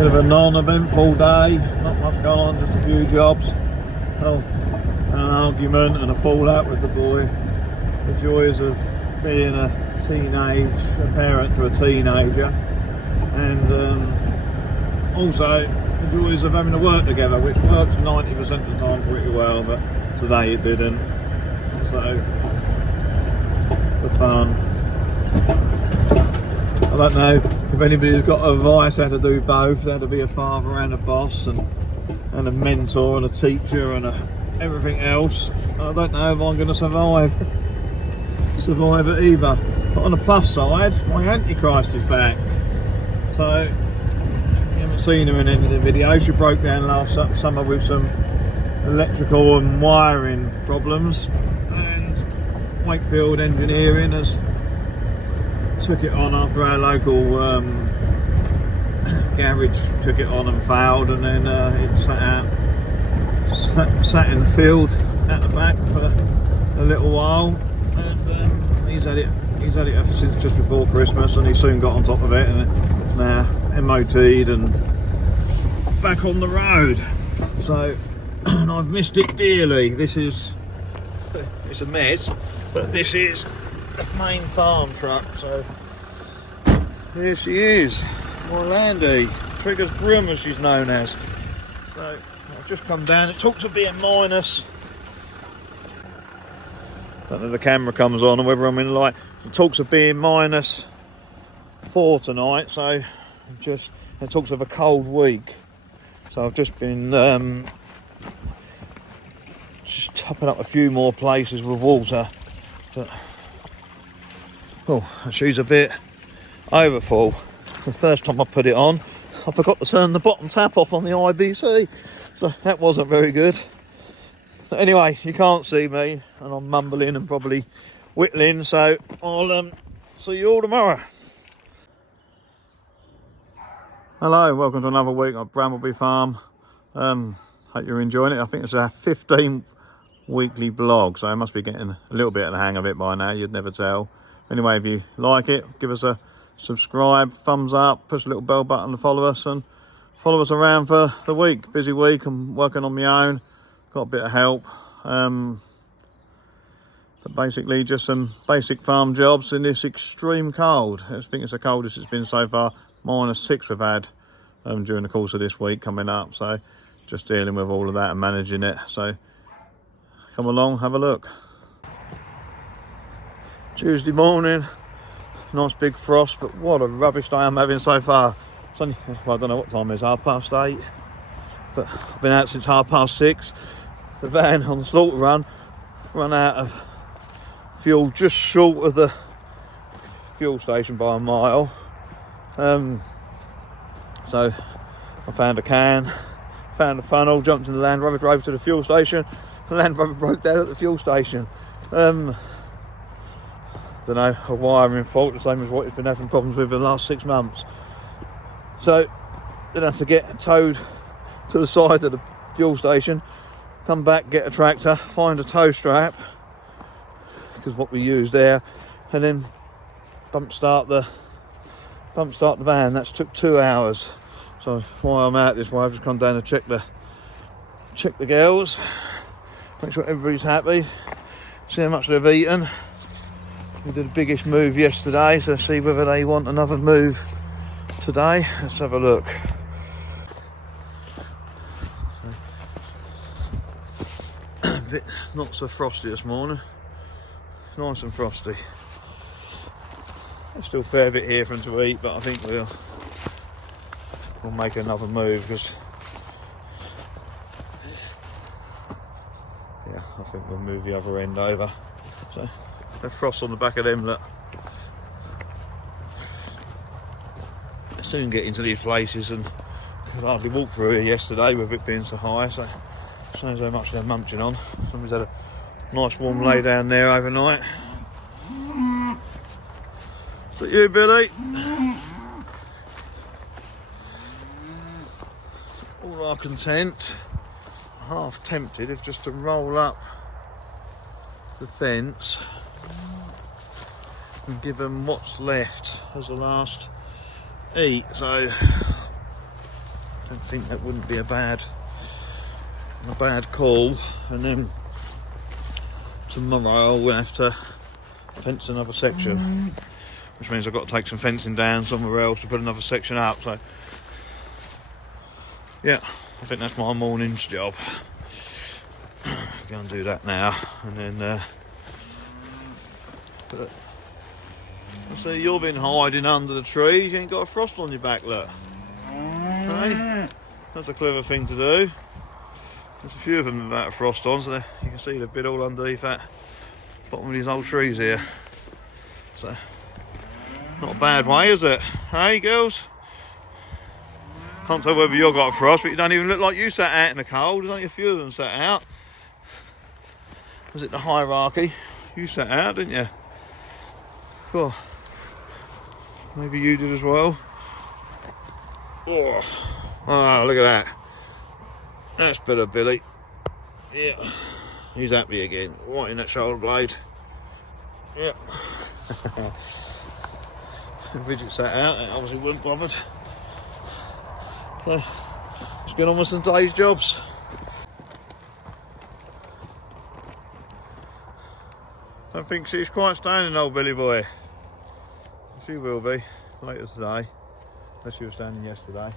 Bit of a non-eventful day, not much going on, just a few jobs. Oh, an argument and a fallout with the boy. The joys of being a parent to a teenager, and also the joys of having to work together, which works 90% of the time pretty well, but today it didn't. So, the fun. I don't know if anybody's got advice how to do both, how to be a father and a boss, and a mentor and a teacher and everything else. I don't know if I'm going to survive it either. But on the plus side, my Antichrist is back. So, you haven't seen her in any of the videos. She broke down last summer with some electrical and wiring problems, and Wakefield Engineering has took it on after our local garage took it on and failed, and then it sat in the field at the back for a little while, and he's had it since just before Christmas, and he soon got on top of it, and it's now MOT'd and back on the road. So, and I've missed it dearly. It's a mess, but this is main farm truck. So here she is, my Landy, Trigger's Broom as she's known as. So I've just come down. It talks of being minus, don't know if the camera comes on or whether I'm in light. It talks of being -4 tonight, so it talks of a cold week. So I've just been just topping up a few more places with water, but she's a bit overfull. The first time I put it on, I forgot to turn the bottom tap off on the IBC, so that wasn't very good. But anyway, you can't see me, and I'm mumbling and probably whittling, so I'll see you all tomorrow. Hello, welcome to another week at Brambleby Farm. Hope you're enjoying it. I think it's our 15th weekly blog, so I must be getting a little bit of the hang of it by now, you'd never tell. Anyway, if you like it, give us a subscribe, thumbs up, push the little bell button to follow us, and follow us around for the week. Busy week, I'm working on my own, got a bit of help, but basically just some basic farm jobs in this extreme cold. I think it's the coldest it's been so far, -6 we've had during the course of this week coming up, so just dealing with all of that and managing it. So come along, have a look. Tuesday morning, nice big frost, but what a rubbish day I'm having so far. It's only, well, I don't know what time it is, 8:30, but I've been out since 6:30. The van on the slaughter run out of fuel just short of the fuel station by a mile. So I found a can, found a funnel, jumped in the Land Rover, drove to the fuel station. The Land Rover broke down at the fuel station. Don't know, a wiring fault, the same as what it's been having problems with the last 6 months. So then I have to get towed to the side of the fuel station, come back, get a tractor, find a tow strap, because what we use there, and then bump start the van. That's took 2 hours. So while I'm out this way, I've just come down to check the girls, make sure everybody's happy, see how much they've eaten. We did a biggish move yesterday, so see whether they want another move today. Let's have a look. A bit not so frosty this morning, nice and frosty. There's still a fair bit here for them to eat, but I think we'll make another move, because yeah, I think we'll move the other end over. So there's frost on the back of them, look. I soon get into these places, and could hardly walk through here yesterday with it being so high, so shows how much they're munching on. Somebody's had a nice warm lay down there overnight. Is that you, Billy? All are content, half tempted if just to roll up the fence and give them what's left as a last eat. So don't think that wouldn't be a bad call. And then tomorrow we'll have to fence another section, which means I've got to take some fencing down somewhere else to put another section up. So yeah, I think that's my morning's job. Go and do that now, and then I see you've been hiding under the trees. You ain't got a frost on your back, look. Hey, that's a clever thing to do. There's a few of them without a frost on, so you can see they've been all underneath that bottom of these old trees here. So, not a bad way, is it? Hey, girls? Can't tell whether you've got a frost, but you don't even look like you sat out in the cold. There's only a few of them sat out. Was it the hierarchy? You sat out, didn't you? Cool. Maybe you did as well. Oh, look at that. That's better, Billy. Yeah. He's happy again. Right in that shoulder blade. Yeah. Midget sat out, and obviously weren't bothered. So, let's get on with some day's jobs. Don't think she's quite standing, old Billy boy. She will be later today, unless she was standing yesterday.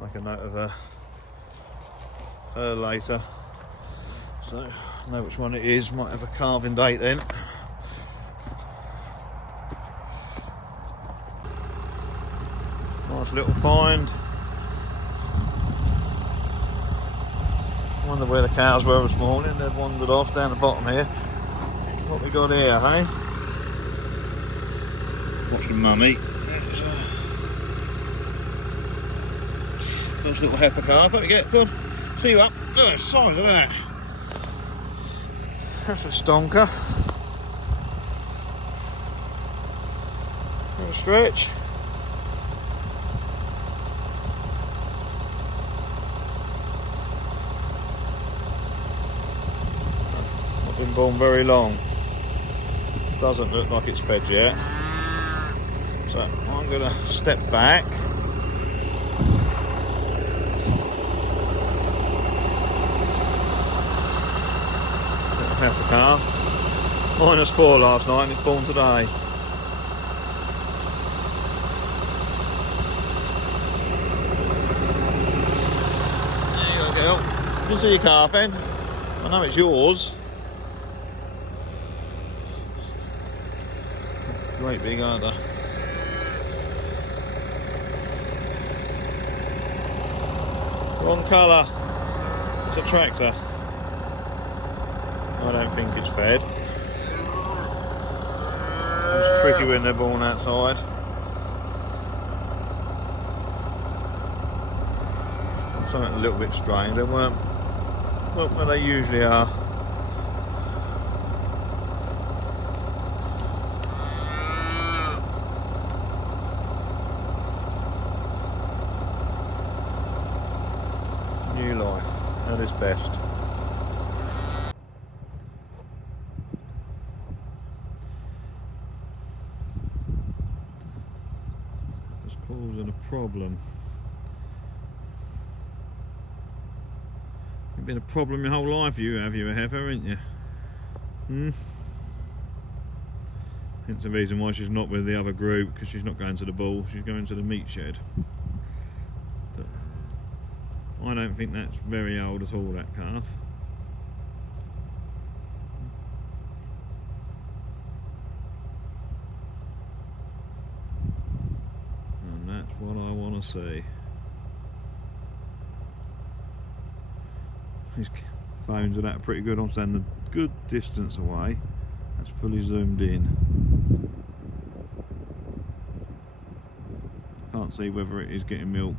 Make a note of her later, so I know which one it is. Might have a calving date then. Nice little find. Wonder where the cows were this morning. They've wandered off down the bottom here. What we got here, hey? Watching mummy. Nice little heifer calf. Let me get, come on, see you up. Look at the size of that. That's a stonker. Little stretch. Not been born very long. Doesn't look like it's fed yet. So I'm going to step back. Heifer calf. -4 last night and it's born today. There you go, girl. You can see your calf then. I know it's yours. Great big udder. Wrong colour. It's a tractor. I don't think it's fed. It's tricky when they're born outside. Something a little bit strange. They weren't where they usually are. New life, at its best. Causing a problem. It's been a problem your whole life, you have, you a heifer, ain't you? Hence the reason why she's not with the other group, because she's not going to the bull, she's going to the meat shed. But I don't think that's very old at all, that calf. What I want to see. These phones are that pretty good. I'm standing a good distance away. That's fully zoomed in. Can't see whether it is getting milk,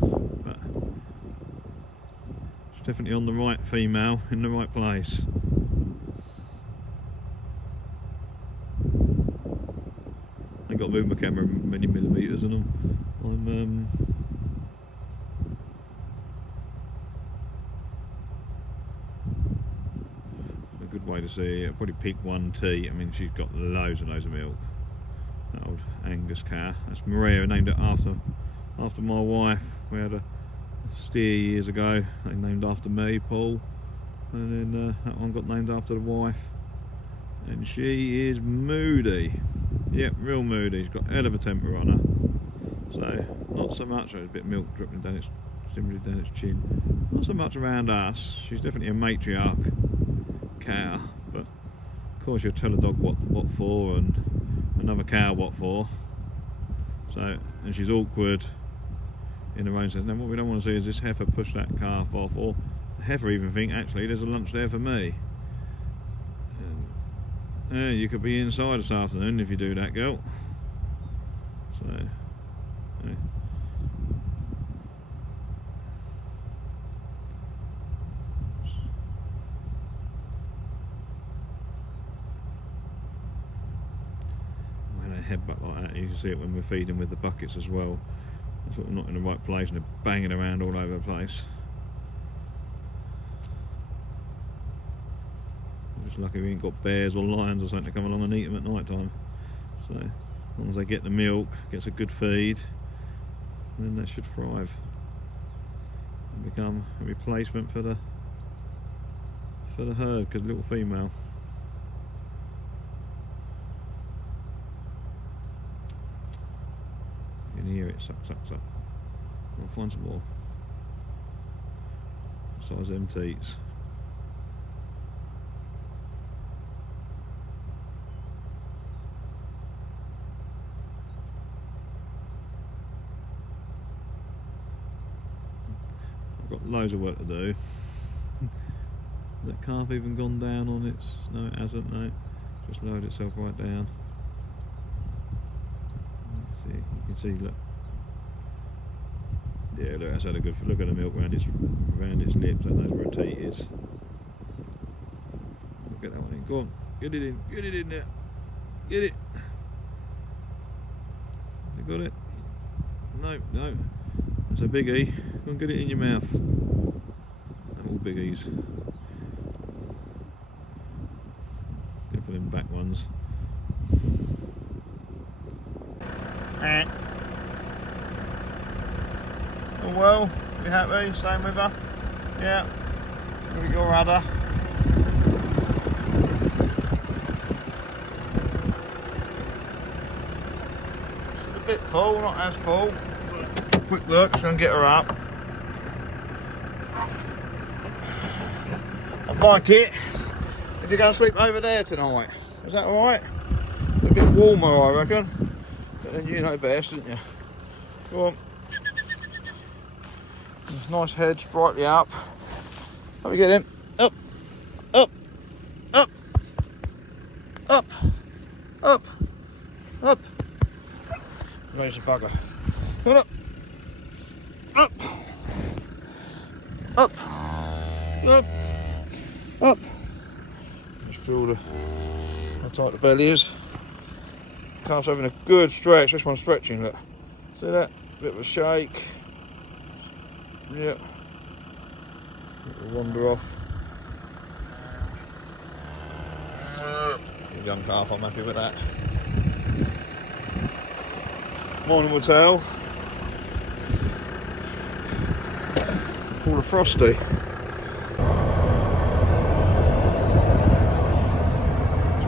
but it's definitely on the right female in the right place. I got to move my camera many millimetres and I'm good way to see it. I'll probably pick one teat. I mean, she's got loads and loads of milk. That old Angus cow. That's Maria. I named it after my wife. We had a steer years ago. They named after me, Paul, and then that one got named after the wife. And she is moody. Yep, real moody. She's got a hell of a temper on her. So not so much. There's a bit of milk dripping down its chin. Not so much around us. She's definitely a matriarch cow, but of course you'll tell a dog what for, and another cow what for. So, and she's awkward in her own sense. Then what we don't want to see is this heifer push that calf off, or the heifer even think actually there's a lunch there for me. Yeah, you could be inside this afternoon if you do that, girl. So, yeah. Headbutt like that. You can see it when we're feeding with the buckets as well. They're sort of not in the right place and they're banging around all over the place. I'm just lucky we ain't got bears or lions or something to come along and eat them at night time. So as long as they get the milk, gets a good feed, then they should thrive and become a replacement for the herd, because little female. Hear it, suck. I'll find some more. Size them teats. I've got loads of work to do. That calf even gone down on its? No, it hasn't. No, just lowered itself right down. See, you can see, look. Yeah, look, that's had a good look at the milk around its lips. That knows where a teat is. Look at that one in. Go on, get it in there. Get it. You got it? No. That's a biggie. Go and get it in your mouth. They're all biggies. Go for them back ones. Oh well, you happy staying with her? Yeah. Look at your udder. She's a bit full, not as full. Quick look, just going to get her up. I'd like it if you go and sleep over there tonight. Is that alright? A bit warmer, I reckon. But then you know best, don't you? Go on. This nice hedge, brightly up. How we get in? Up. Raise the bugger. Come on, up. Just feel how tight the belly is. Calf's having a good stretch. This one's stretching, look. See that? Bit of a shake. Yep. It'll wander off. Young calf, I'm happy with that. Morning will tell. Call a Frosty. It's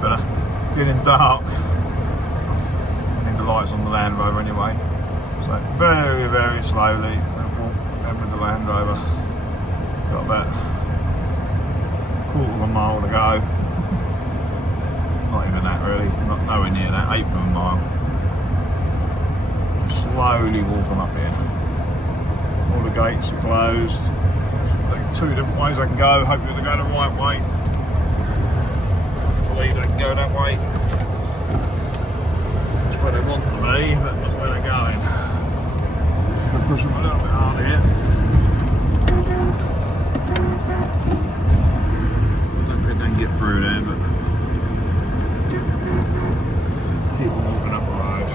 better getting dark. I need the lights on the Land Rover anyway. So very, very slowly we'll walk in with the Land Rover. Got about a quarter of a mile to go. Not even that really, not nowhere near that, 1/8 of a mile. Slowly walking up here. All the gates are closed. There's 2 different ways I can go, hopefully they go the right way. I believe they can go that way. That's where they want to be, but that's where they're going. I'll push them a little bit harder here. I don't think they can get through there, but keep walking up the road.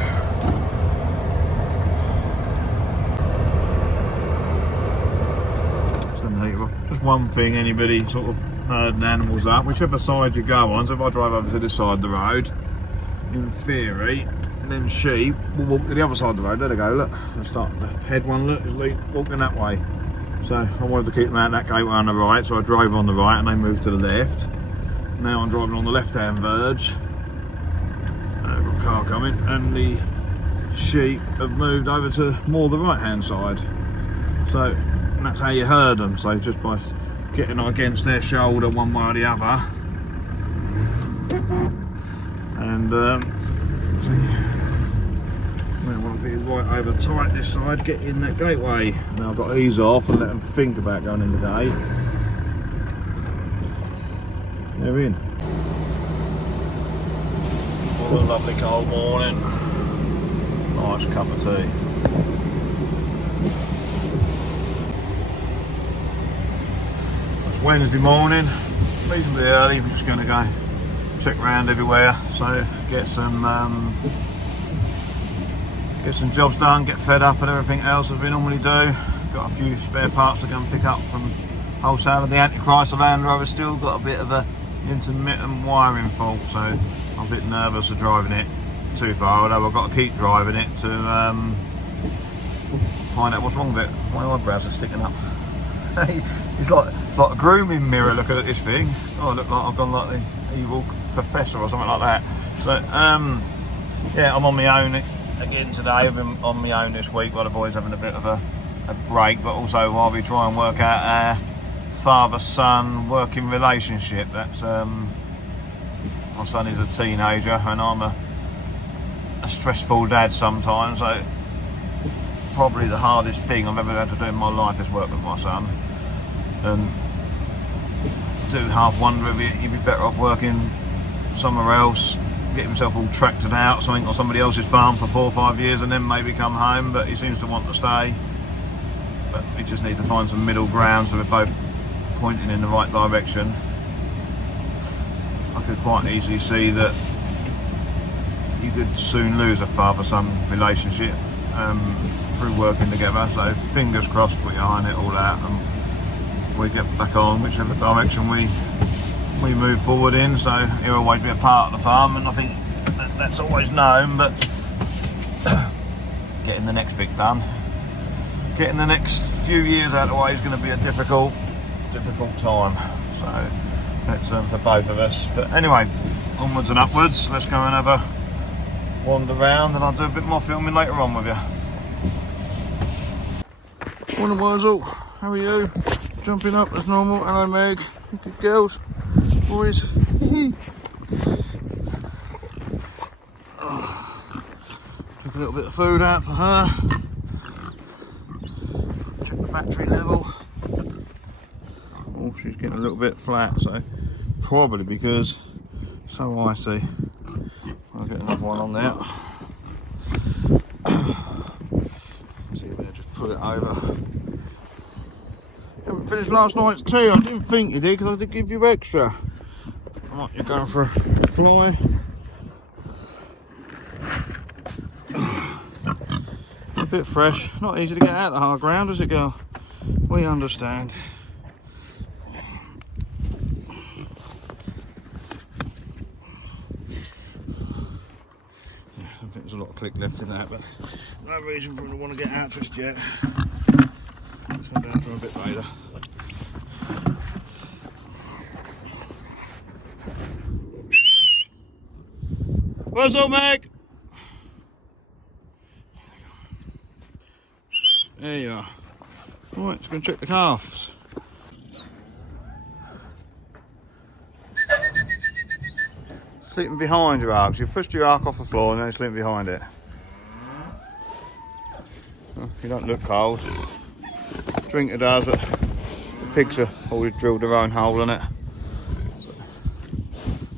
Just one thing anybody sort of herding animals up, whichever side you go on. So if I drive over to this side of the road, in theory, then sheep will walk to the other side of the road. There they go, look. They start the head one, look, is walking that way. So I wanted to keep them out that gateway on the right, so I drove on the right and they moved to the left. Now I'm driving on the left-hand verge. I've got a car coming, and the sheep have moved over to more the right-hand side. So that's how you herd them. So just by getting against their shoulder one way or the other, and see. I want to be right over tight this side, get in that gateway. Now I've got to ease off and let them think about going in the gate. They're in. What a lovely cold morning. Nice cup of tea. It's Wednesday morning, reasonably early. We're just going to go check around everywhere, so get some jobs done, get fed up and everything else as we normally do. Got a few spare parts to go and pick up from wholesale. The Antichrist Land Rover still got a bit of a intermittent wiring fault, so I'm a bit nervous of driving it too far, although I've got to keep driving it to find out what's wrong with it. My eyebrows are sticking up. It's like a grooming mirror looking at this thing. Oh, I look like I've gone like the evil professor or something like that. So yeah, I'm on my own again today. I've been on my own this week while the boys having a bit of a break, but also while we try and work out our father-son working relationship. That's my son is a teenager and I'm a stressful dad sometimes, so probably the hardest thing I've ever had to do in my life is work with my son, and do half wonder if he'd be better off working somewhere else, get himself all tractored out something on somebody else's farm for 4 or 5 years and then maybe come home, but he seems to want to stay. But we just need to find some middle ground so we're both pointing in the right direction. I could quite easily see that you could soon lose a father-son relationship through working together, so fingers crossed we iron it all out and we get back on whichever direction we move forward in. So he'll always be a part of the farm, and I think that's always known, but getting the next bit done, getting the next few years out of the way is going to be a difficult time, so that's for both of us. But anyway, onwards and upwards. Let's go and have a wander around and I'll do a bit more filming later on with you. Morning Wurzel, how are you? Jumping up as normal. Hello Meg, good girls, boys. Took a little bit of food out for her. Check the battery level. Oh, she's getting a little bit flat, so probably because so icy. I'll get another one on there. See if I just put it over. You haven't finished last night's tea. I didn't think you did because I did give you extra. Right, you're going for a fly. A bit fresh. Not easy to get out of the hard ground, is it, girl? We understand. I think there's a lot of click left in that, but no reason for him to want to get out just yet. Let's head down for a bit later. Where's old Meg? There you are. Right, let's go and check the calves. Sleeping behind your ark. You've pushed your ark off the floor and then sleeping behind it. Well, you don't look cold. Drinker does, but the pigs have already drilled their own hole in it. So,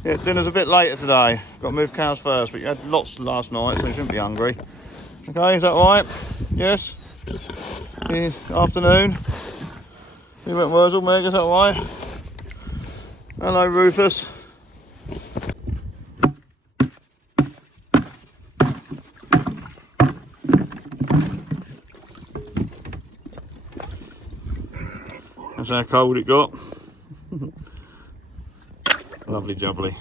yeah, dinner's a bit later today. Got to move cows first, but you had lots last night, so you shouldn't be hungry. Okay, is that alright? Yes? Yeah, afternoon. You went Wurzel, Meg, is that alright? Hello, Rufus. That's how cold it got. Lovely jubbly.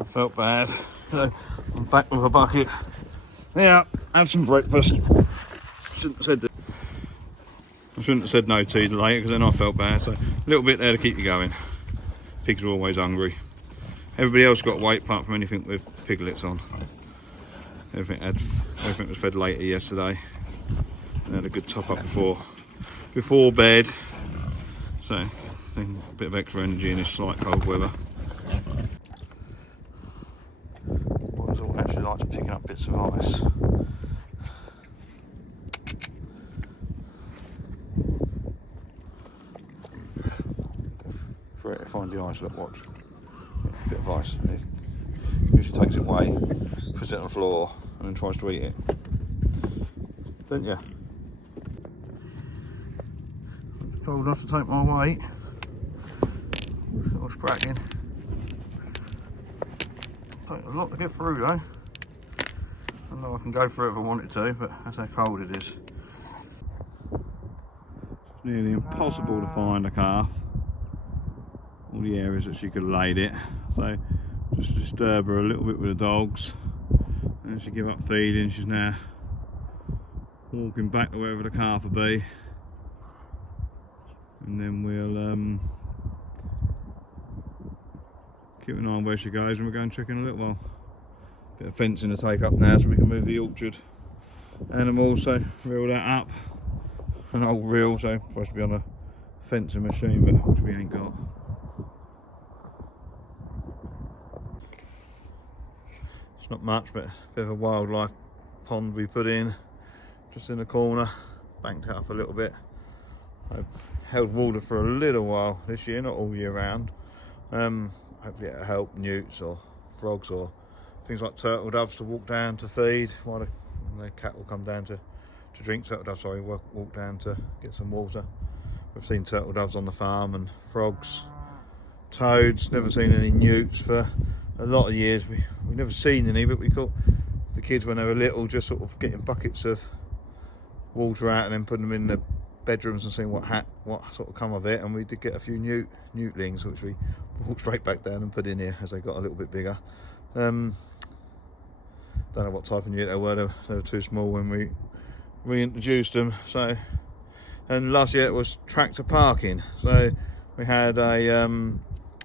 I felt bad. So I'm back with a bucket. Yeah, have some breakfast. Shouldn't have said that. I shouldn't have said no tea later because then I felt bad. So a little bit there to keep you going. Pigs are always hungry. Everybody else got weight apart from anything with piglets on. Everything was fed later yesterday. And had a good top up before bed. So I think a bit of extra energy in this slight cold weather. Wurzel actually likes picking up bits of ice. For it to find the ice, look, watch. A bit of ice. He usually takes it away, puts it on the floor, and then tries to eat it. Don't you? Cold enough to take my weight. What's cracking? Take a lot to get through though. I know I can go through it if I wanted to, but that's how cold it is. It's nearly impossible to find a calf. All the areas that she could have laid it. So just disturb her a little bit with the dogs. And she give up feeding. She's now walking back to wherever the calf will be. And then we'll keep an eye on where she goes, and we'll go and check in a little while. Bit of fencing to take up now so we can move the orchard animals, so reel that up. An old reel, so supposed to be on a fencing machine, but which we ain't got. It's not much, but a bit of a wildlife pond we put in, just in the corner, banked it up a little bit. I've held water for a little while this year, not all year round. Hopefully it'll help newts or frogs or things like turtle doves to walk down to feed while the cattle come down to drink. Turtle doves, sorry, walk down to get some water. We've seen turtle doves on the farm and frogs, toads. Never seen any newts for a lot of years. We never seen any, but we caught the kids when they were little just sort of getting buckets of water out and then putting them in the bedrooms and seeing what sort of come of it. And we did get a few newtlings which we brought straight back down and put in here as they got a little bit bigger. Don't know what type of newt they were. They were too small when we reintroduced them. So, and last year it was tractor parking. So we had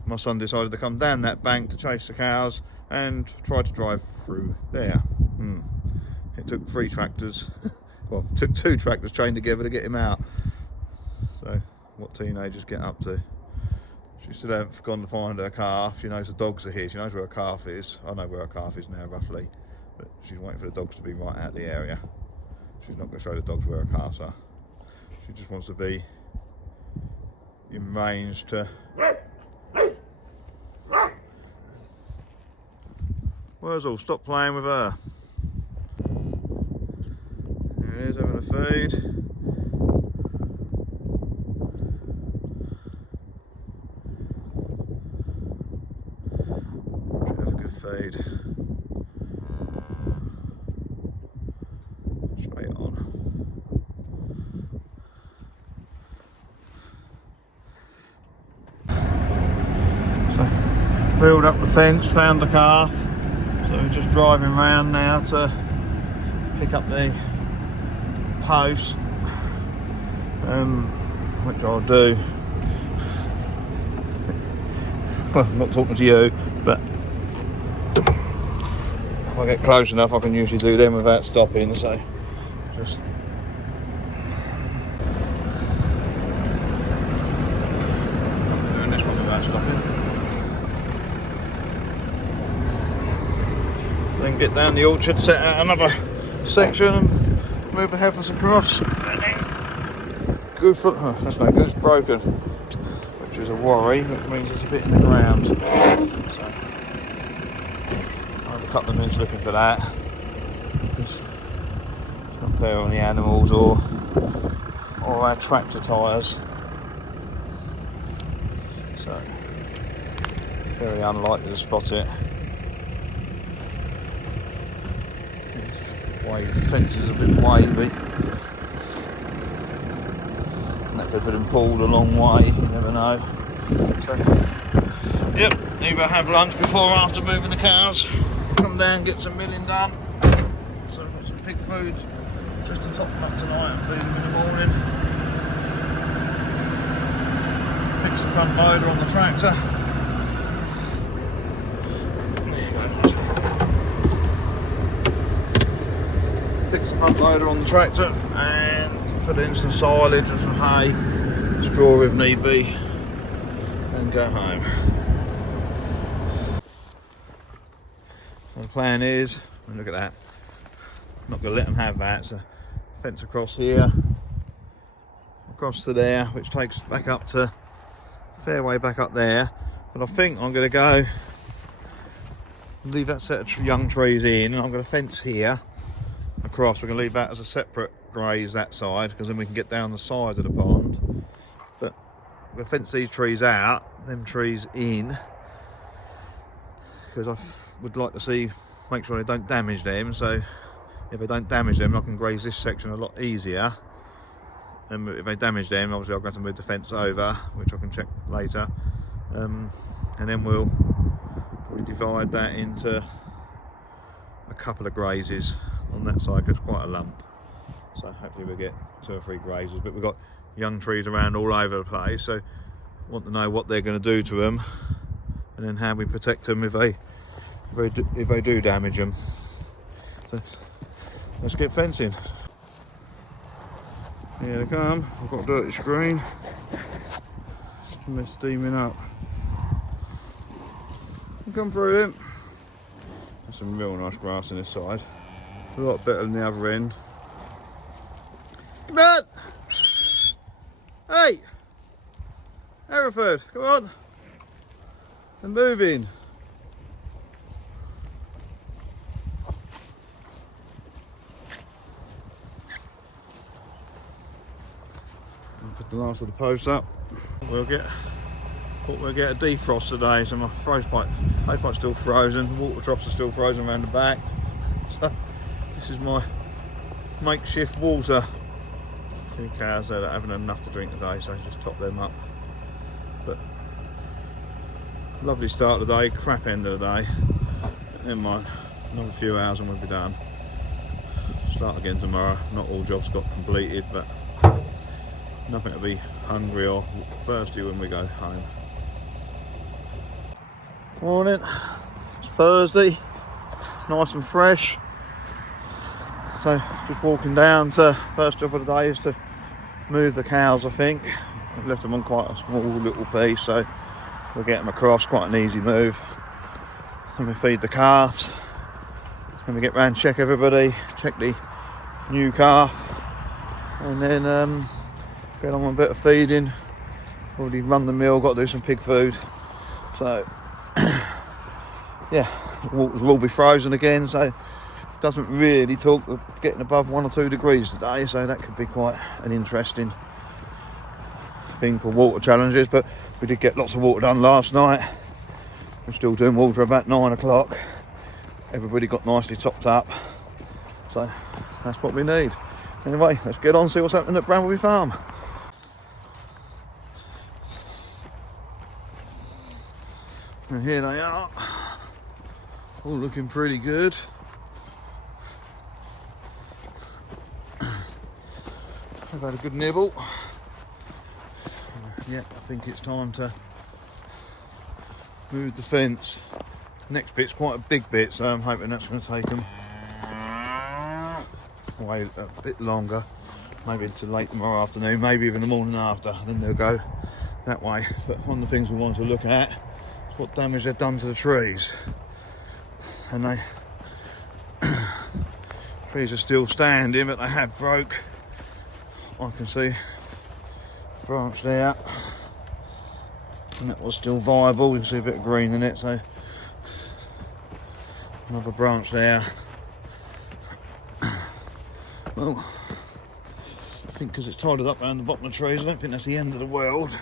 my son decided to come down that bank to chase the cows and try to drive through there. It took 3 tractors. Well, it took 2 tractors chained together to get him out. So, what teenagers get up to. She still hasn't gone to find her calf. She knows the dogs are here. She knows where her calf is. I know where her calf is now, roughly. But she's waiting for the dogs to be right out of the area. She's not going to show the dogs where her calves are. She just wants to be in range to... Wurzel, stop playing with her. There he is, having a feed. Should have a good feed. Straight on. So, peeled up the fence, found the calf. So we're just driving around now to pick up the post, which I'll do. Well, I'm not talking to you, but if I get close enough I can usually do them without stopping, so just doing this one without stopping. Then get down the orchard, set out another section and move the heifers across. Good foot, oh, that's no good, it's broken, which is a worry, which means it's a bit in the ground. So I'll have a couple of minutes looking for that. It's not fair on the animals or our tractor tyres. So very unlikely to spot it. The fence is a bit wavy. And that could have been pulled a long way, you never know. So, yep, either have lunch before or after moving the cows. Come down, get some milling done. So I've got some pig food just to top them up tonight and feed them in the morning. Fix the front loader on the tractor. Fix the front loader on the tractor and put in some silage and some hay, straw if need be, and go home. So the plan is, look at that, I'm not going to let them have that, so fence across here, across to there, which takes back up to fair way back up there. But I think I'm going to go leave that set of young trees in, and I'm going to fence here across. We're going to leave that as a separate graze that side, because then we can get down the side of the pond. But we'll fence these trees out, them trees in, because I would like to see, make sure they don't damage them. So if they don't damage them, I can graze this section a lot easier. And if they damage them, obviously I'll have to move the fence over, which I can check later. And then we'll probably divide that into a couple of grazes on that side, because it's quite a lump. So hopefully we'll get 2 or 3 grazes. But we've got young trees around all over the place, so want to know what they're going to do to them, and then how we protect them if they do damage them. So let's get fencing. Here they come. I've got a dirty screen. It's steaming up. Come through them. There's some real nice grass on this side. A lot better than the other end. Come on! Hey! Hereford, come on! They're moving. Put the last of the posts up. Thought we'll get a defrost today, so my hosepipe's still frozen, water troughs are still frozen around the back. So this is my makeshift water. 2 cows there that haven't had enough to drink today, so I just top them up. But lovely start of the day, crap end of the day. Never mind, another few hours and we'll be done. Start again tomorrow. Not all jobs got completed, but nothing to be hungry or thirsty when we go home. Morning, it's Thursday, nice and fresh. So just walking down to, first job of the day is to move the cows, I think. I've left them on quite a small little piece, so we'll get them across, quite an easy move. Then we feed the calves, then we get round, check everybody, check the new calf, and then get on a bit of feeding. Already run the mill, got to do some pig food. So yeah, the waters will be frozen again, so it doesn't really talk of getting above 1 or 2 degrees today, so that could be quite an interesting thing for water challenges. But we did get lots of water done last night. We're still doing water about 9 o'clock. Everybody got nicely topped up, so that's what we need. Anyway, let's get on and see what's happening at Brambleby Farm. And here they are, all looking pretty good. I've had a good nibble. Yeah, I think it's time to move the fence. Next bit's quite a big bit, so I'm hoping that's going to take them wait a bit longer, maybe till late tomorrow afternoon, maybe even the morning after, then they'll go that way. But one of the things we want to look at is what damage they've done to the trees. And they trees are still standing, but they have broke. I can see a branch there, and that was still viable. You can see a bit of green in it, so another branch there. Well, I think because it's tied up around the bottom of the trees, I don't think that's the end of the world.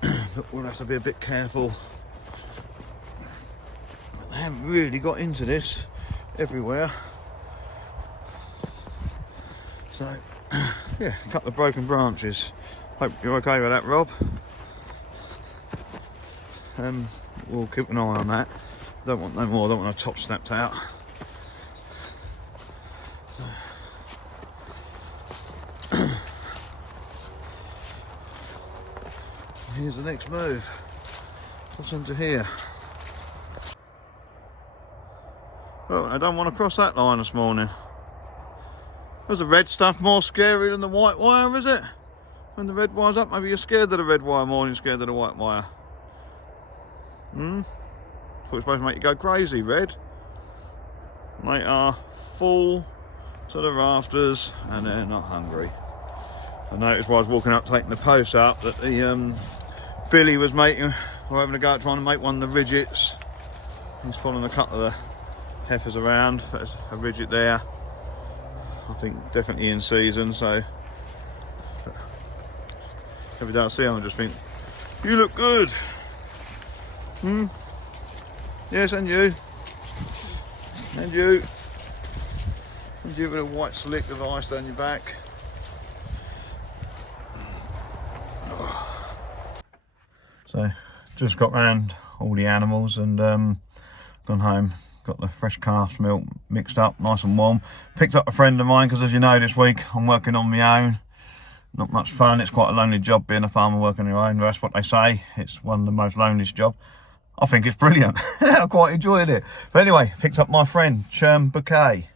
But we'll have to be a bit careful. But they haven't really got into this everywhere. So, yeah, a couple of broken branches. Hope you're okay with that, Rob. we'll keep an eye on that. Don't want no more, I don't want a top snapped out. Here's the next move. What's into here? Well, I don't want to cross that line this morning. Is the red stuff more scary than the white wire, is it? When the red wire's up, maybe you're scared of the red wire more than you're scared of the white wire. Thought it was supposed to make you go crazy, red. They are full to the rafters and they're not hungry. I noticed while I was walking up taking the post out that the Billy was having a go at trying to make one of the ridgets. He's following a couple of the heifers around. There's a ridget there. I think definitely in season, so every day I see him I just think, you look good. Yes, and you. And you. And you with a white slick of ice down your back. So, just got round all the animals and gone home. Got the fresh calf's milk mixed up, nice and warm. Picked up a friend of mine because, as you know, this week I'm working on my own. Not much fun. It's quite a lonely job being a farmer working on your own. That's what they say. It's one of the most loneliest jobs. I think it's brilliant. I quite enjoyed it. But anyway, picked up my friend Churn Bouquet.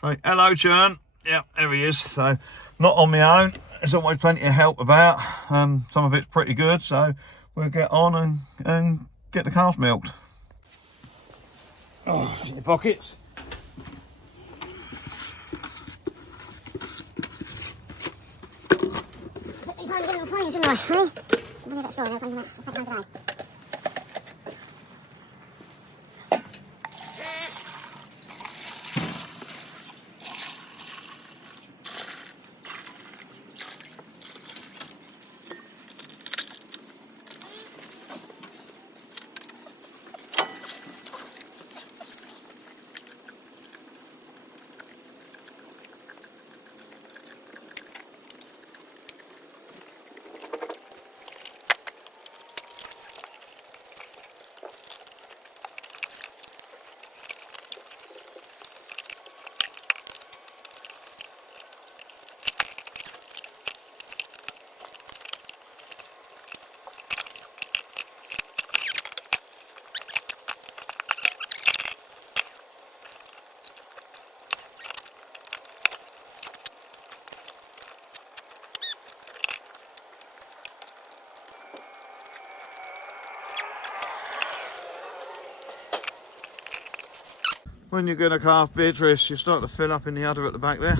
So hello, Churn. Yeah, there he is. So not on my own. There's always plenty of help about. Some of it's pretty good. So we'll get on and get the calf milked. Oh, in your pockets. It's time to get a little point, shouldn't I, honey? I'm going to get that straw, I'll take that today. When you get a calf Beatrice, you start to fill up in the udder at the back there.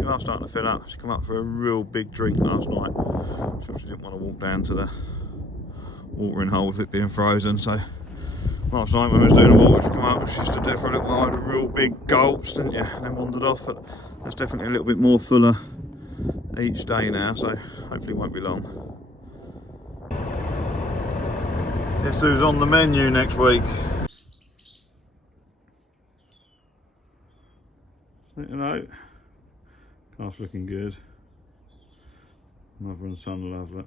You are starting to fill up. She come up for a real big drink last night. She didn't want to walk down to the watering hole with it being frozen, so last night when we was doing the water, she come up and she stood there for a little while, had a real big gulps, didn't you? And then wandered off. But that's definitely a little bit more fuller each day now, so hopefully it won't be long. Guess who's on the menu next week? You know, calf's looking good. Mother and son love it.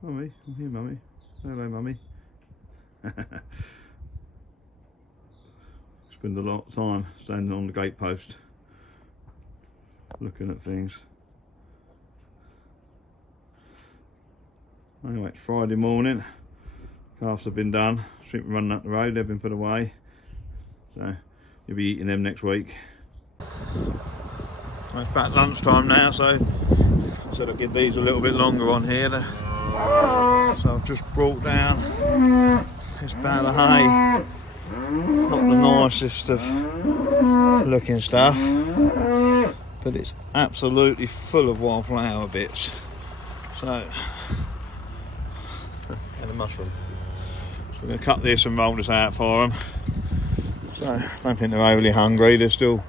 Mummy, I'm here, Mummy. Hello, Mummy. Spend a lot of time standing on the gate post, looking at things. Anyway, it's Friday morning. Calves have been done. Sheep running up the road. They've been put away. So you'll be eating them next week. It's about lunchtime now, so I said I'd give these a little bit longer on here. So I've just brought down this bale of hay. Not the nicest of looking stuff, but it's absolutely full of wildflower bits. So, and a mushroom. So we're going to cut this and roll this out for them. So I don't think they're overly hungry. There's still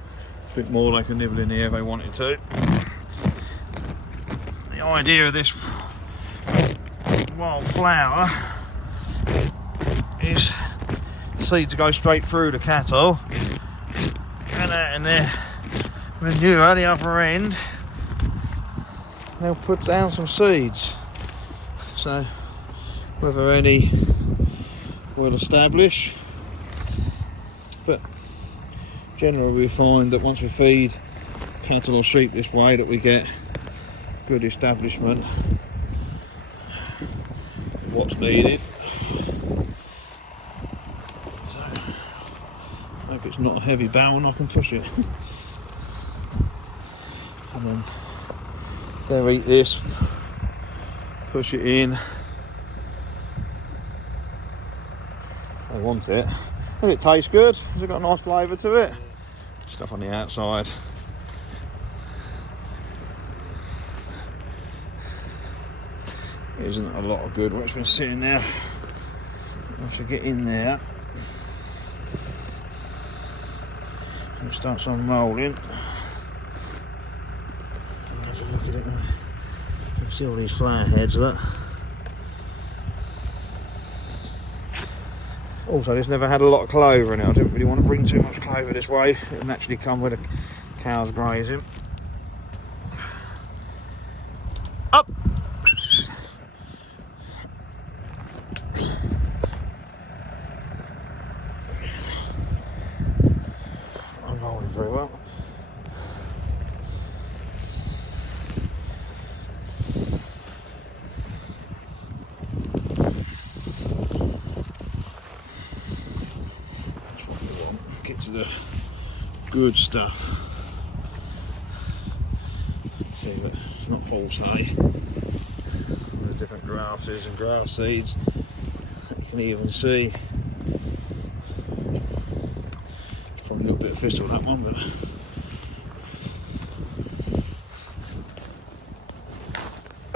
a bit more they can nibble in here if they wanted to. The idea of this wildflower is the seed to go straight through the cattle and out in there with the manure at the other end, they'll put down some seeds. So whether any will establish, but generally we find that once we feed cattle or sheep this way that we get good establishment of what's needed. So, hope it's not a heavy bow and I can push it. And then they'll eat this, push it in. I want it. Does it taste good? Has it got a nice flavour to it? Stuff on the outside. It isn't a lot of good where it's been sitting there. I should get in there. And it starts unrolling. Have a look at it. You can see all these flower heads, look. Also, this never had a lot of clover in it. I didn't really want to bring too much clover this way. It'll naturally come with the cows grazing. Up! I'm rolling very well. To the good stuff. See that it's not false hay. There's different grasses and grass seeds. You can even see it's probably a little bit of thistle that one, but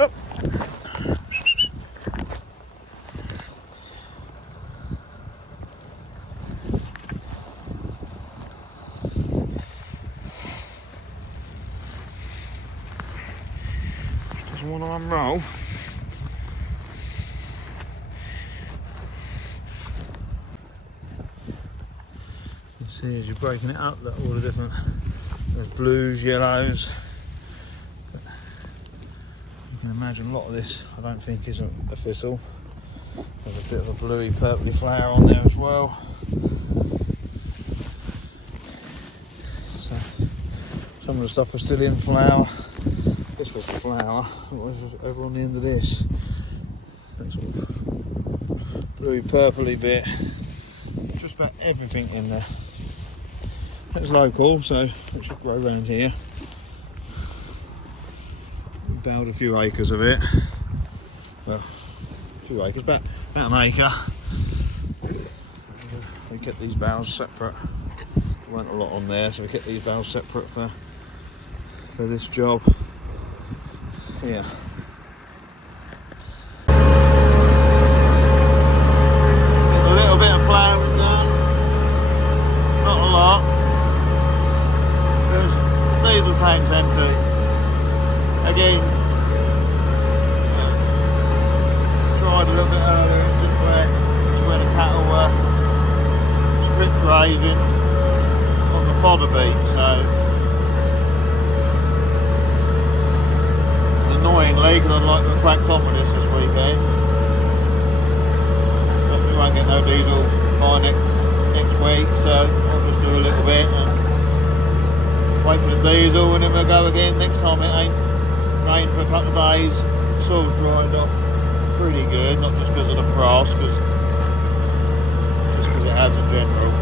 up. Want to unroll. You see as you're breaking it up that all the different there's blues, yellows. But you can imagine a lot of this I don't think isn't a thistle. There's a bit of a bluey purpley flower on there as well. So some of the stuff was still in flower. This was the flower. What was over on the end of this? That sort of bluey purpley bit. Just about everything in there. It's local, so it should grow around here. We baled a few acres of it. Well, a few acres, about an acre. We kept these bales separate. There weren't a lot on there, so we kept these bales separate for this job. Yeah. Get a little bit of ploughing done, not a lot, because the diesel tank's empty. Again, tried a little bit earlier, it's just where the cattle were strip grazing on the fodder beat, so annoyingly, because I'd like to have cracked on with this weekend. But we won't get no diesel by next week, so I'll just do a little bit and wait for the diesel, and then we'll go again. Next time it ain't rained for a couple of days, soil's dried off pretty good, not just because of the frost, just because it has in general.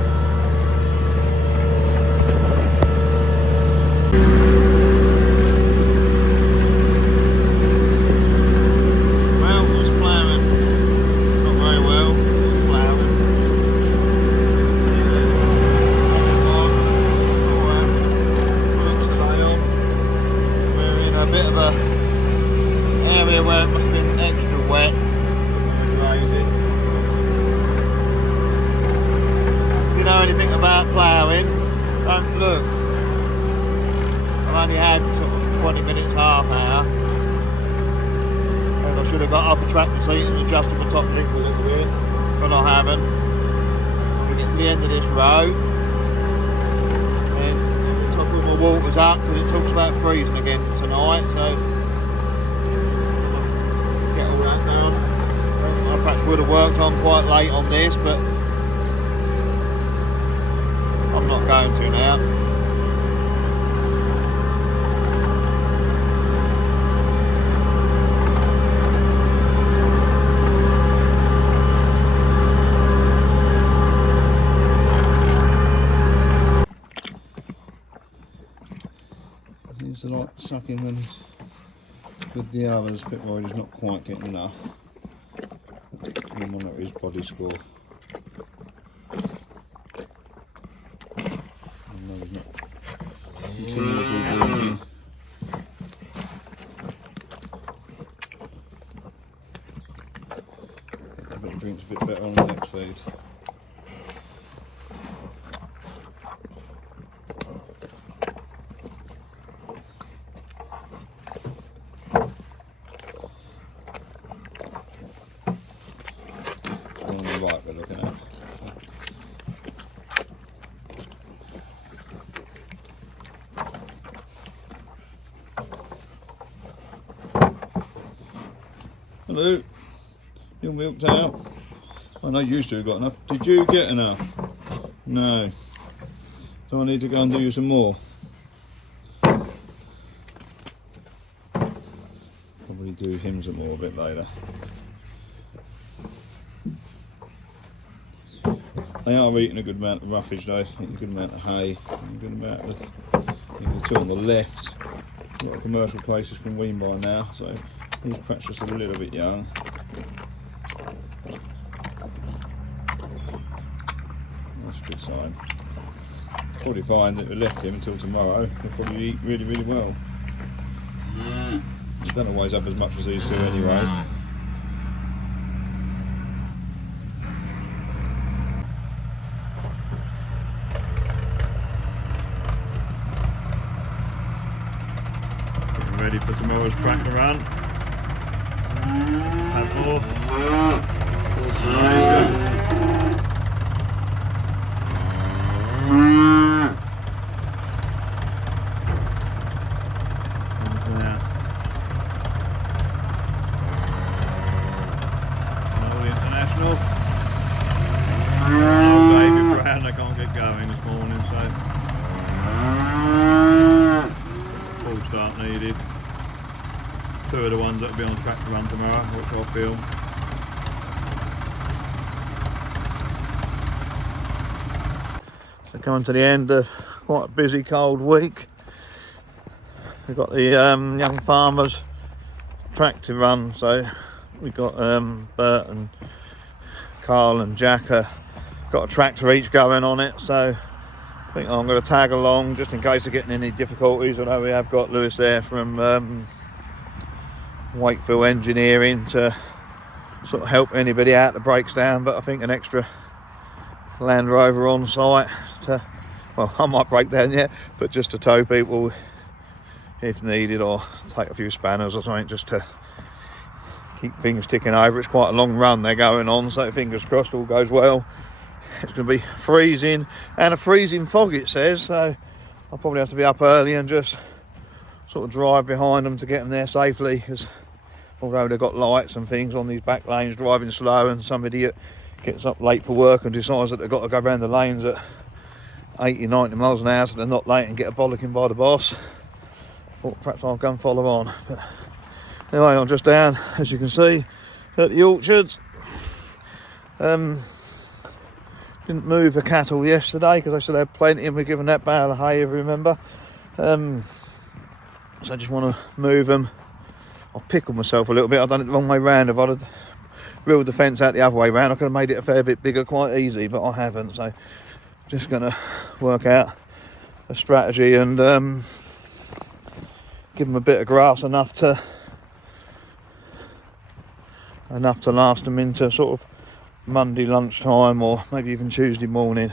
Where it must have been extra wet. Crazy. If you know anything about ploughing, don't look. I've only had sort of 20 minutes, half hour, and I should have got up a tractor seat and adjusted my top lip a little bit, but I haven't. We get to the end of this row, and top of my water's up because it talks about freezing again tonight, so would have worked on quite late on this, but I'm not going to now. It's a lot sucking than with the others, a bit worried he's not quite getting enough. We'll monitor his body score. I know he's not continuously walking. I bet he drinks a bit better on the next feed. Right, we're looking at. Hello, your milk's out. I know you two got enough. Did you get enough? No. So I need to go and do you some more. Probably do him some more a bit later. They are eating a good amount of roughage though, eating a good amount of hay, a good amount of, the two on the left, a lot of commercial places can wean by now, so he's perhaps just a little bit young. That's a good sign. Probably find that we left him until tomorrow, he'll probably eat really, really well. He don't always have as much as these two anyway. Ready for tomorrow's tractor run. Have more. All international. Oh, David Brown, I can't get going this morning, so full start needed. Two of the ones that will be on track to run tomorrow, which I'll film. So coming to the end of quite a busy cold week. We've got the young farmers track to run, so we've got Bert and Carl and Jack got a tractor each going on it, so I think I'm going to tag along just in case of getting any difficulties, although we have got Lewis there from Wakefield Engineering to sort of help anybody out that breaks down, but I think an extra Land Rover on site to, well, I might break down yet, but just to tow people if needed, or take a few spanners or something just to keep things ticking over. It's quite a long run they're going on, so fingers crossed all goes well. It's going to be freezing and a freezing fog it says, so I'll probably have to be up early and just sort of drive behind them to get them there safely, because although they've got lights and things on these back lanes, driving slow, and some idiot gets up late for work and decides that they've got to go around the lanes at 80, 90 miles an hour so they're not late and get a bollocking by the boss. Thought perhaps I'll go and follow on. But anyway, I'm just down, as you can see, at the orchards. Didn't move the cattle yesterday because I still had plenty and we're given that bale of hay, if you remember. So I just want to move them. I'll pickle myself a little bit. I've done it the wrong way round. If I'd have reeled the fence out the other way round, I could have made it a fair bit bigger quite easy, but I haven't. So just going to work out a strategy and give them a bit of grass, enough to last them into sort of Monday lunchtime or maybe even Tuesday morning.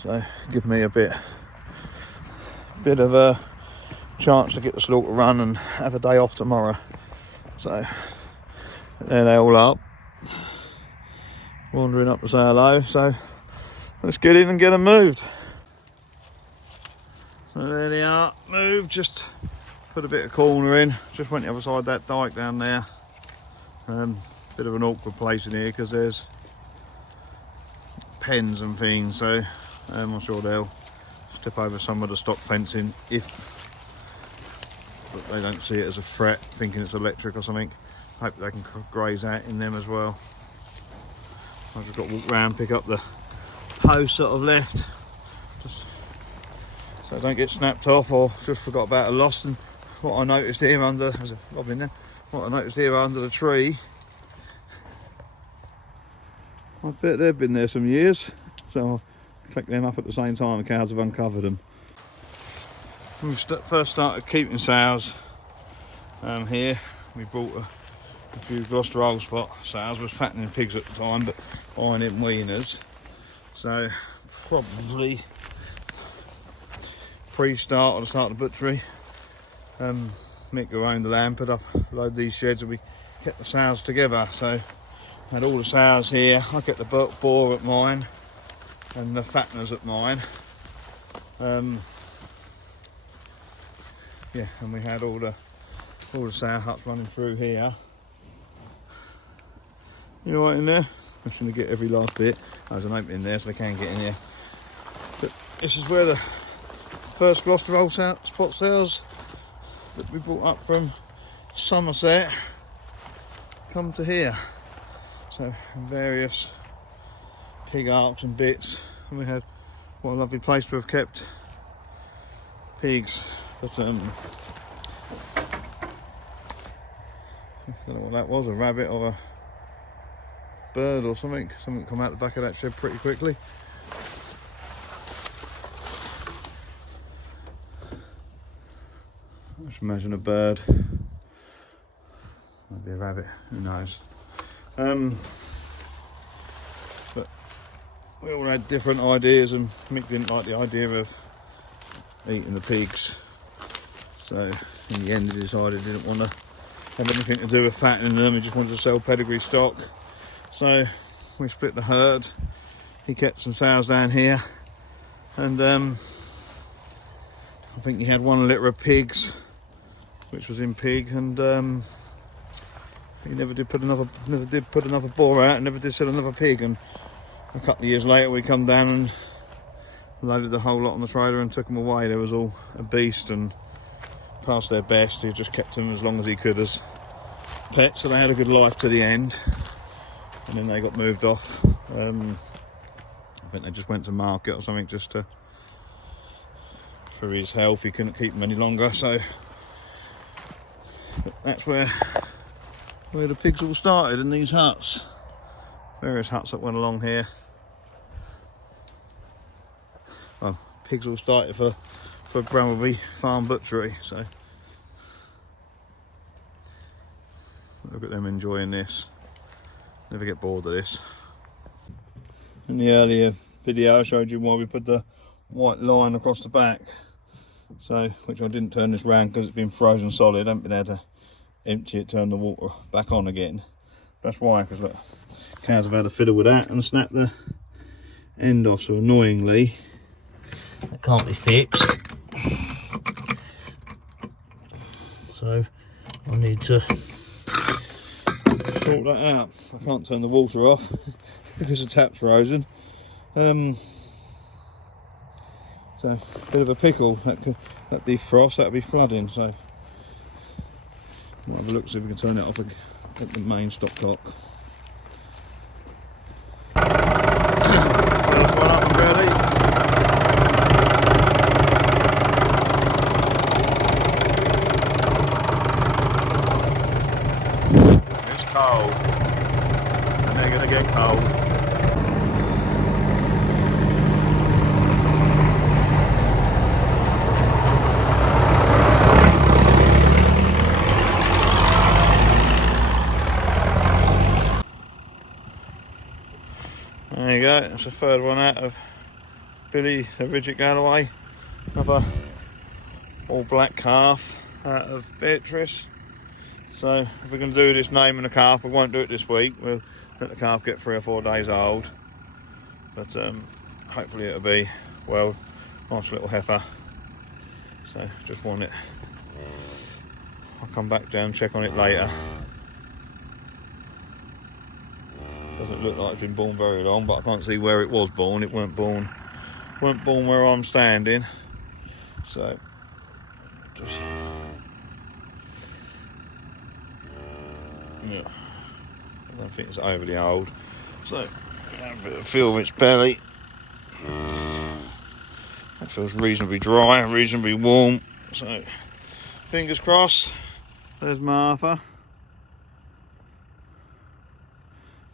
So give me a bit of a chance to get the slaughter run and have a day off tomorrow. So there they all up, wandering up to say hello. So let's get in and get them moved. So there they are, moved. Just put a bit of corner in, just went the other side of that dike down there. bit of an awkward place in here because there's pens and things, so I'm sure they'll step over some of the stock fencing but they don't see it as a threat, thinking it's electric or something. Hope they can graze out in them as well. I've just got to walk round, pick up the post that I've left, just so I don't get snapped off or just forgot about a lost. And what I noticed here under, there's a lob in there, what I noticed here under the tree, I bet they've been there some years, so I'll collect them up at the same time the cows have uncovered them. When we first started keeping sows here, we bought a few Gloucester Old Spot sows. Was fattening pigs at the time, but buying in weaners. So probably pre-start or the start of the butchery, Mick who owned the land put up load these sheds and we kept the sows together. So had all the sows here. I kept the boar at mine and the fatteners at mine. Yeah, and we had all the sow huts running through here. You all right in there? I'm just going to get every last bit. There's an opening there so they can get in here. But this is where the first Gloucester Old Spot sows that we brought up from Somerset come to here. So various pig arcs and bits, and we had what a lovely place to have kept pigs. But I don't know what that was, a rabbit or a bird or something. Something come out the back of that shed pretty quickly. Just imagine a bird. Might be a rabbit, who knows. But we all had different ideas, and Mick didn't like the idea of eating the pigs. So in the end he decided he didn't want to have anything to do with fattening them, he just wanted to sell pedigree stock. So we split the herd. He kept some sows down here, and I think he had one litter of pigs, which was in pig, and he never did put another boar out, and never did sell another pig. And a couple of years later we come down and loaded the whole lot on the trailer and took them away. They was all a beast and past their best. He just kept them as long as he could as pets, so they had a good life to the end, and then they got moved off. I think they just went to market or something, just to, for his health. He couldn't keep them any longer, so that's where the pigs all started, in these huts. Various huts that went along here. Well, pigs all started for Brambleby Farm Butchery, so look at them enjoying this. Never get bored of this. In the earlier video I showed you why we put the white line across the back, so which I didn't turn this round because it's been frozen solid. I haven't been able to empty it, turn the water back on again. That's why, because look, cows have had a fiddle with that and snap the end off, so annoyingly it can't be fixed. So I need to sort that out. I can't turn the water off because the tap's frozen. So a bit of a pickle. That defrost, that'd be flooding. So we'll have a look, see if we can turn it off at the main stopcock. First one up and ready. Cold, and they're going to get cold. There you go, that's the third one out of Billy the Ridget Galloway. Another all black calf out of Beatrice. So if we're going to do this naming the calf, we won't do it this week. We'll let the calf get 3 or 4 days old. But hopefully it'll be, well, nice little heifer. So just want it. I'll come back down and check on it later. Doesn't look like it's been born very long, but I can't see where it was born. It weren't born where I'm standing. So just yeah, I don't think it's overly old. So have a bit of feel of its belly. That feels reasonably dry and reasonably warm. So fingers crossed. There's Martha.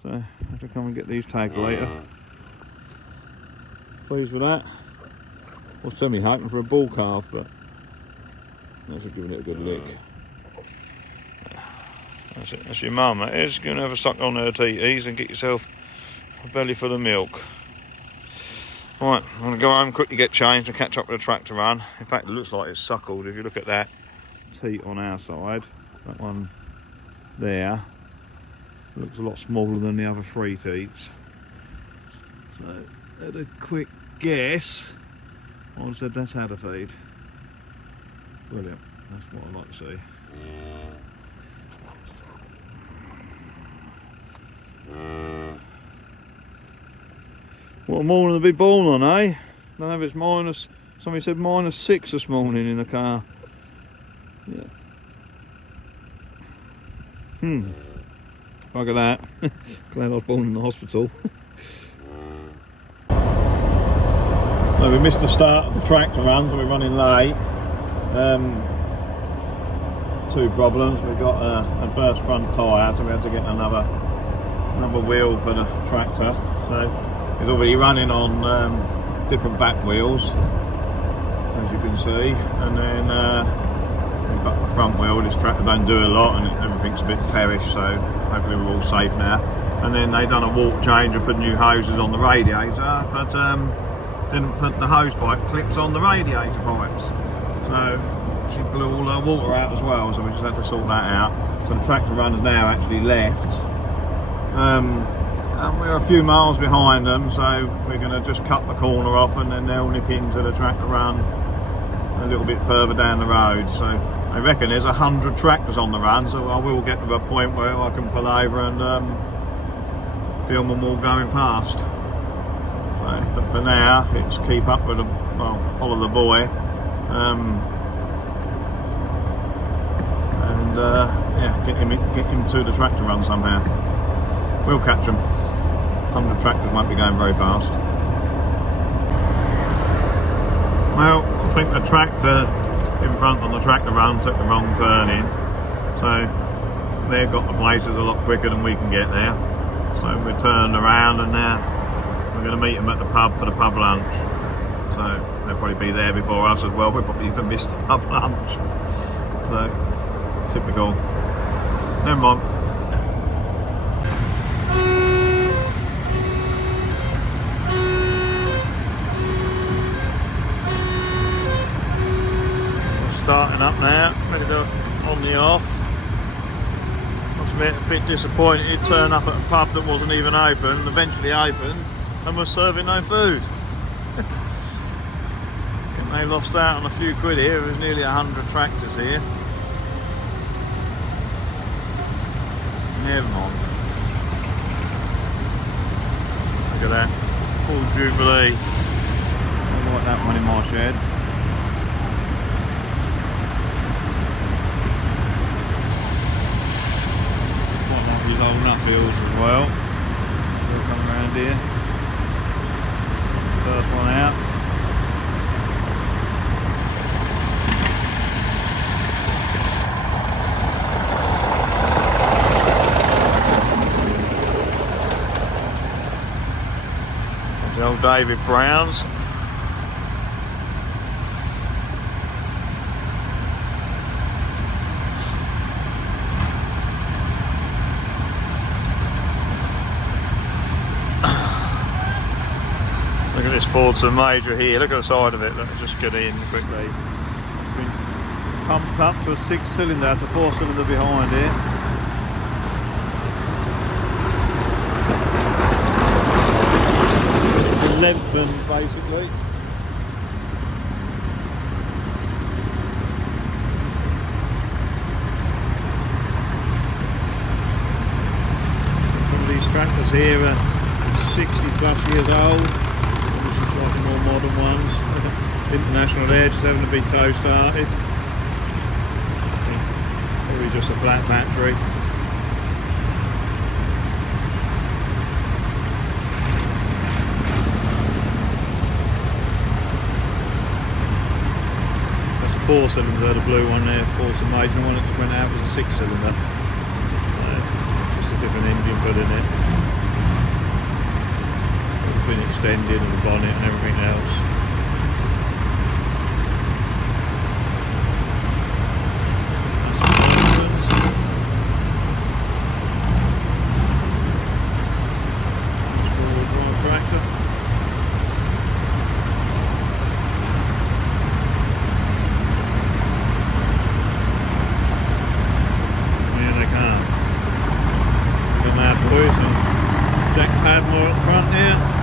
So I have to come and get these tagged later. Pleased with that. Well, certainly hoping for a bull calf, but that's giving it a good lick. That's it. That's your mum. That is. You're gonna have a suck on her teetees and get yourself a belly full of milk. Right, I'm gonna go home, quickly get changed and catch up with the tractor run. In fact, it looks like it's suckled. If you look at that teat on our side, that one there looks a lot smaller than the other 3 teats. So, at a quick guess, I said that's how to feed. Brilliant. That's what I like to see. What a morning to be born on, eh? I don't know if it's minus, somebody said -6 this morning in the car. Yeah. Look at that. Glad I was born in the hospital. So we missed the start of the tractor run, so we're running late. 2 problems. We got a burst front tyre, so we had to get another wheel for the tractor. So it's already running on different back wheels, as you can see, and then we've got the front wheel. This tractor don't do a lot, and everything's a bit perished, so hopefully we're all safe now. And then they done a walk change and put new hoses on the radiator, but didn't put the hose pipe clips on the radiator pipes, so she blew all her water out as well, so we just had to sort that out. So the tractor run's now actually left, and we're a few miles behind them, so we're going to just cut the corner off and then they'll nip into the tractor run a little bit further down the road. So I reckon there's 100 tractors on the run, so I will get to a point where I can pull over and film them all going past. So, but for now, it's keep up with them, well, follow the boy, and yeah, get him to the tractor run somehow. We'll catch them. 100 tractors won't be going very fast. Well, I think the tractor in front on the tractor run took the wrong turn in, so they've got the places a lot quicker than we can get there. So we turned around and now we're going to meet them at the pub for the pub lunch. So they'll probably be there before us as well. We'll probably even miss the pub lunch. So typical. Never mind. Starting up now, ready to on the off. Must admit, a bit disappointed, turn up at a pub that wasn't even open, eventually opened, and was serving no food. I think they lost out on a few quid here. There was nearly 100 tractors here. Never mind. Look at that, full Jubilee. I like that one in my shed. These old nut hills as well. They'll come around here. First one out. There's the old David Browns. Look at this Fordson Major here, look at the side of it, let me just get in quickly. It's been pumped up to a 6-cylinder, that's a 4-cylinder behind here. It's been lengthened basically. Some of these tractors here are 60 plus years old. This is slightly more modern ones. International there, just having to be tow started. Probably just a flat battery. That's a 4-cylinder, the blue one there, Force Major. The one that just went out was a 6-cylinder. Just a different engine put in it. It's been extended and the bonnet and everything else. Jack Padmore at the front here.